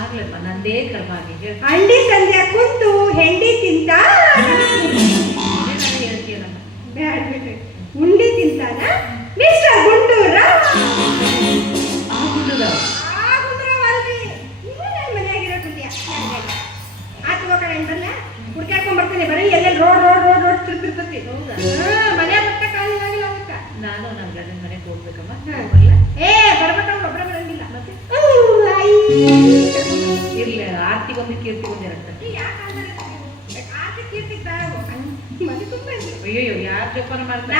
ಆಗ್ಲಮ್ಮ ನಂದೇ ಕ್ರಮ ಆಗಿದೆ ಹಳ್ಳಿ ಸಂಜೆ ಕುಂತು ಹೆಂಡಿ ತಿಂತ? ಹೇಳ್ತೀಯಲ್ಲಮ್ಮ ಬ್ಯಾಡ ಬಿಡ್ರಿ ಉಂಡಿ ತಿಂತಾನ? ಮಿಸ್ಟರ್ ಗುಂಡೂರ? ಆ ಹುಡುಗ ಆ ನೀವು ನನ್ ಮನ್ಯಾಗಿರೋ ಗುಂಡಿಯ ಆತು ಹೋಗೋಣ ಬರಲ್ಲ ಹುಡ್ಕ್ಯಾಕೊಂಡ್ ಬರ್ತೀನಿ. ಬರೀ ಎಲ್ಲೆಲ್ಲಿ ರೋಡ್ ರೋಡ್ ರೋಡ್ ರೋಡ್ ತಿರ್ತಿರ್ತತಿ ಹೌದಾ? ಮನೆ ಬಿಟ್ಟ ಕಾಲಿನಾಗಿಲ್ಲ ಅದಕ್ಕ ನಾನು ನಮ್ಮ ಗಂಡನ ಮನೆಗೆ ಹೋಗ್ಬೇಕಮ್ಮ. ಹಾ. ಬರ್ಲಾ? ಏ ಬರ್ಬೇಕಂದ್ರೆ ಒಬ್ಬರ ಬರಂಗಿಲ್ಲ. ಮತ್ತೆ? ಅವ್ವ್, ಐ. ಇರ್ಲಿ ಆರ್ತಿಗೊಂದು ಕೀರ್ತಿಗೊಂದು ಇದೆ. ಅಯ್ಯೋ ಯಾರು ಜೋಪಾನ ಮಾಡ್ತಾರೆ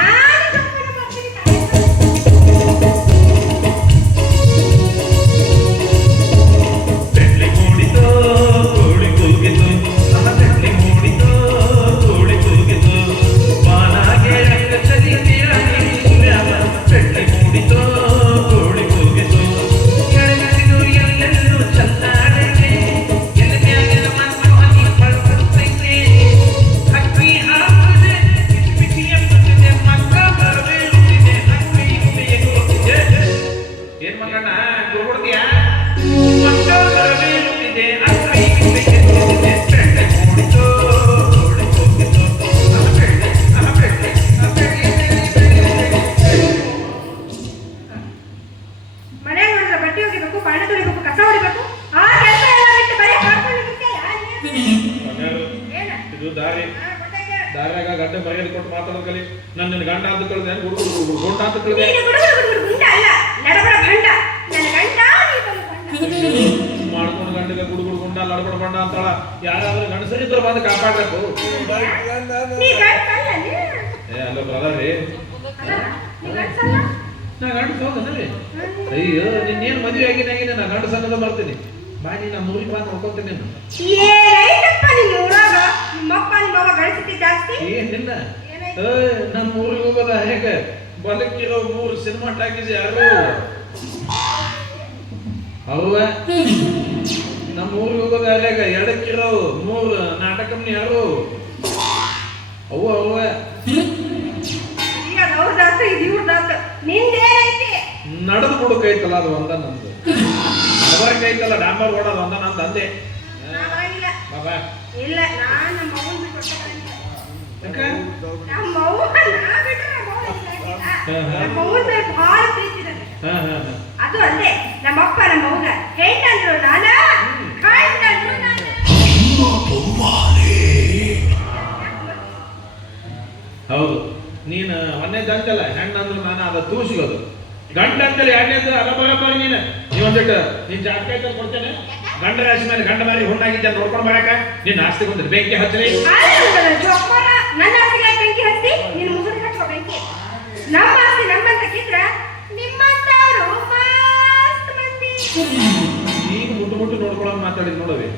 ದಾರಿ. ದಾರ್ಯಾಗ ಗಂಡ ಮರ್ಯಾದೆ ಕೊಟ್ಟು ಮಾತಾಡ್ಕಲಿ ನನ್ನ ನಿನ್ನ ಗಂಡ ಅಂತ ಕಳ್ದೆ ಗುಡು ಗುಡು ಗುಡು ಗೊಂಡ ಅಂತ ಕೇಳಿದೆ? ಮಾಡ್ಕೊಂಡು ಗುಡುಗುಡು ಗುಡುಗುಡು ಗುಂಡ ಗಂಡ ಗಂಡ ಗಂಡಗ ಗುಡು ಗುಡು ಗುಂಡ ಲಡಬಡ ಬಂಡ ಅಂತಾಳ. ಯಾರಾದ್ರೂ ಗಂಡಸರಿದ್ರು ಬಂದು ಕಾಪಾಡಬೇಕು. ಗಂಡ ಏ ಅಲ್ಲ ಬ್ರದರ್ ರೀ. ನೀ ಗಂಡಸ ಹೌದನಲ್ಲಿ ಅಯ್ಯೋ ನಿನ್ನೇನು ಮದುವೆ ಆಗಿನ ನಾ ಗಂಡ ಅನ್ನೋದು ಬರ್ತೀನಿ ಬಾ ನೀ ನಮ್ಮ ಊರಿಗೆ ನೋಡ್ಕೊತೀನಿ ನಾನು. ನೀನು. ನಿಮ್ಮಪ್ಪ ನಿಮ್ಮವ್ವ ಗಳಿಸಿದ್ದೆ ಜಾಸ್ತಿ? ಏ ನಿನ್ನ? ಏನಾಯ್ತು? ನಮ್ಮ ಊರಿಗೆ ಹೋಗೋದ ಹೇಗೆ? ಬಲಕ್ಕಿರೋ ಮೂರು ಸಿನಿಮಾ ಟಾಕೀಸ್ ಯಾರು? ಅವ್ವ ನಮ್ಮ ಊರಿಗೆ ಹೋಗೋದ ಹೇಗೆ? ಎಡಕ್ಕಿರೋ ಮೂರು ನಾಟಕ ಯಾರು? ಅವು ಅವ ಈಗ ಅದು ಅವ್ರದಾತು ಇದು ಇವ್ರದಾತು ನಿಂದೇನೈತಿ? ನಡೆದು ಬಿಡುಕೈತಲ್ಲ ಅದು ಒಂದ ನಂದು ಅವರ ಐತಲ್ಲ ಡಾಂಬರ್ ಓಡೋದು ಒಂದ ನಂದು ಅಂದೆ. ಇಲ್ಲ ನಾನು ನಮ್ಮ ಅವ್ವನ್ ಬಿಟ್ಟು ನಮ್ಮ ಅವ್ವ ನಾ ಬಿಟ್ರೆ ನಮ್ಮ ಅವ್ವ ಇಲ್ಲ. ನಮ್ಮ ಅವ್ವನ್ ಮೇಲೆ ಭಾಳ ಪ್ರೀತಿ ನನಗೆ. ಹಾ ಹಾ ಹಾ. ಅದು ಅಲ್ಲದೆ ನಮ್ಮಪ್ಪ ನಮ್ಮ ಅವ್ಗ ಹೆಣ್ಣಂದ್ರು ನಾನ? ಗಂಡಂದ್ರು ನಾನ? ಹೌದು. ನೀನು ಒಂದೇದು ಅಂತಲ್ಲ ಹೆಣ್ಣಂದ್ರು ನಾನು ಅದ ತೂಸಿಗೋದು ಗಂಡ ಅಂತೇಳಿ ಎರಡನೇದು ಅದ ಬರಬ್ಬರಿ ನೀನು. ನೀವೊಂದಿಟ್ಟು ನೀನ್ ಜಾತಕ ಐತಲ್ ಕೊಡ್ತೇನೆ. ಗಂಡ ರಾಶಿ ಮೇಲೆ ಗಂಡ ಮಾರಿ ಹುಣ್ಣಾಗಿದ್ದೆ ನೋಡ್ಕೊಂಡು ಬರಕ ನಿನ್ನ ಆಸ್ತಿ ಬಂದ್ರೆ ಬೆಂಕಿ ಹಚ್ಚಲಿ. ನನ್ನ ಆಸ್ತಿಗೆ ಬೆಂಕಿ ಹಚ್ಚಿ ನಿನ್ನ ಬೆಂಕಿ. ನಮ್ಮ ಆಸ್ತಿ ನಮ್ಮಂತ ಕಿದ್ರ ನಿಮ್ಮಂತವ್ರು ಈಗ ಮುಟ್ಟು ಮುಟ್ಟು ನೋಡ್ಕೊಳ್ಳೋದು ಮಾತಾಡಿದ್ ನೋಡವೆ?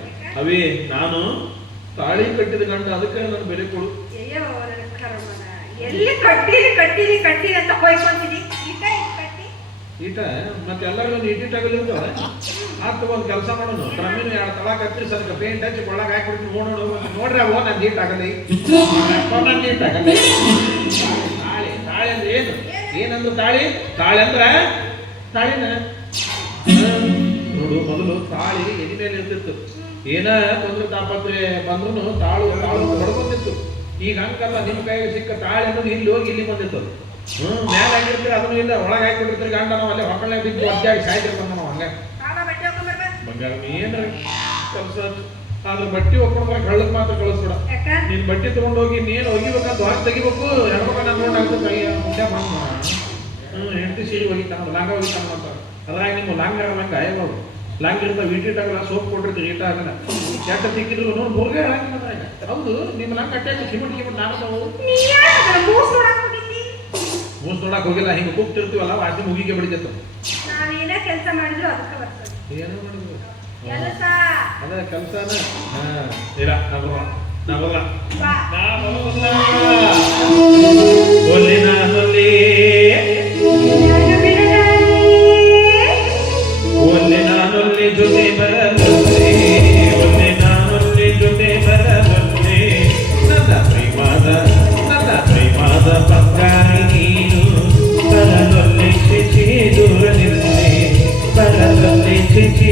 ಅವೇ ನಾನು ತಾಳಿ ಕಟ್ಟಿದ ಗಂಡ ಅದಕ್ಕೆ ನನ್ನ ಬೆಲೆ ಕೊಡು. ಎಲ್ಲಿ ಕಟ್ಟಿರಿ ಕಟ್ಟಿರಿ ಕಟ್ಟಿರಿ ಅಂತ ಕಟ್ಟಿ ಈಟ, ಮತ್ತೆ ಎಲ್ಲರಿಗೂ ಇಟ್ಟಿಟ್ಟಾಗಲಿ ಇರ್ತಾವ ಆತ ಒಂದು ಕೆಲಸ ಮಾಡೋದು ಡ್ರಮ್ಮಿನ ಎರಡು ತಳಕ ಕತ್ತಿ ಸ್ವಲ್ಪ ಪೇಂಟ್ ಹಚ್ಚಿ ಕೊಳ್ಳಾಗ ಹಾಕ್ಬಿಟ್ಟು ನೋಡೋಣ ನೋಡು ನೋಡ್ರಿ ಅವು ನಾನು ಈಟ್ ಆಗಲಿ. ತಾಳಿ ತಾಳಿ ಏನು? ಏನಂದ್ರು ತಾಳಿ? ತಾಳಿ ಅಂದ್ರ? ತಾಳಿನ. ನೋಡು, ಮೊದಲು ತಾಳಿ ಎದಿ ಮೇಲೆ ಇರ್ತಿತ್ತು. ಏನ ತೊಂದ್ರೆ ತಾಪತ್ರೆ ಬಂದ್ರು ತಾಳು ತಾಳು ಹೊಡ್ಕೊಂತಿತ್ತು. ಈಗ ಹಂಗಲ್ಲ ನಿಮ್ಮ ಕೈಗೆ ಸಿಕ್ಕ ತಾಳಿ ಅನ್ನೋದು ಇಲ್ಲಿ ಹೋಗಿ ಇಲ್ಲಿ ಬಂದಿತ್ತು. ಹ್ಮ್ ಮ್ಯಾಲ ಆಗಿರ್ತೀರಿ ಅದನ್ನು ಇಲ್ಲ ಒಳಗೆ ಹಾಕಿಬಿಟ್ಟಿರ್ತೀರಿ ಗಂಡ ನಾವು ಅಲ್ಲೇ ಹೊಟ್ಟೆ ಬಿದ್ದು ಒದ್ದಾಗಿ ಸಾಯ್ತಿರ್ತಾನ ನಾವು ಹಂಗೆ ಬಂಗಾರ ಏನ್ರಿ ಕೆಲಸ ಆದ್ರೆ ಬಟ್ಟಿ ಹೊಕ್ಕೊಂಡು ಬರಕ್ ಹಳ್ಳಕ್ ಮಾತ್ರ ಕಳಿಸ್ಬಿಡ. ನೀನ್ ಬಟ್ಟೆ ತಗೊಂಡೋಗಿ ನೀನ್ ಒಗಿಬೇಕಂತ ಹೊರಗೆ ತೆಗಿಬೇಕು. ಹೆಣ್ಮಕ್ಳು ಆಗ್ತದೆ ಕೈ ಮುಂದೆ ಬಂದ ಹ್ಮ್ ಹೆಂಡತಿ ಸೀರೆ ಒಗಿತಾನ ಲಾಂಗ ಒಗಿತಾನ ಅಂತ. ಅದ್ರಾಗ ನಿಮ್ಮ ಲಾಂಗ ಲಾಂಗ ಆಯ್ಬೋದು ಲಾಂಗ ಇರ್ತಾವ ಇಟ್ಟಿಟ್ಟಾಗಲ್ಲ ಸೋಪ್ ಕೊಟ್ಟಿರ್ತೀರಿ ಈಟ ಆಗಲ್ಲ ಯಾಕೆ ತಿಕ್ಕಿದ್ರು ನೋಡಿ ಮುರುಗೆ ಹಾಕಿ ಹೌದು ನಿಮ್ಮ ಲಾಂಗ್ ಕಟ್ಟಾಕ ಸಿಮೆಂಟ್ ಕಿಮಟ್ ನಾನು ಮೂಸ್ ನೋಡಕ್ ಹೋಗಿಲ್ಲ ಹಿಂಗೆ ಕೂಗ್ತಿರ್ತೀವಲ್ಲ ವಾಸನೆ ಮುಗಿಗೆ ಬಿಡಿತೈತೆ ನಾವೇನೇ ಕೆಲಸ ಮಾಡಿದ್ರು ಅದಕ್ಕೆ ಬರ್ತದೆ ಏನೋ ಮಾಡಿದ್ರು. ಕೆಲಸ. ಅದೇ ಕೆಲಸನ. ಹಾ. ಇಲ್ಲ ನಾ ಬರೋಲ್ಲ ನಾ ಬರಲ್ಲ Thank you.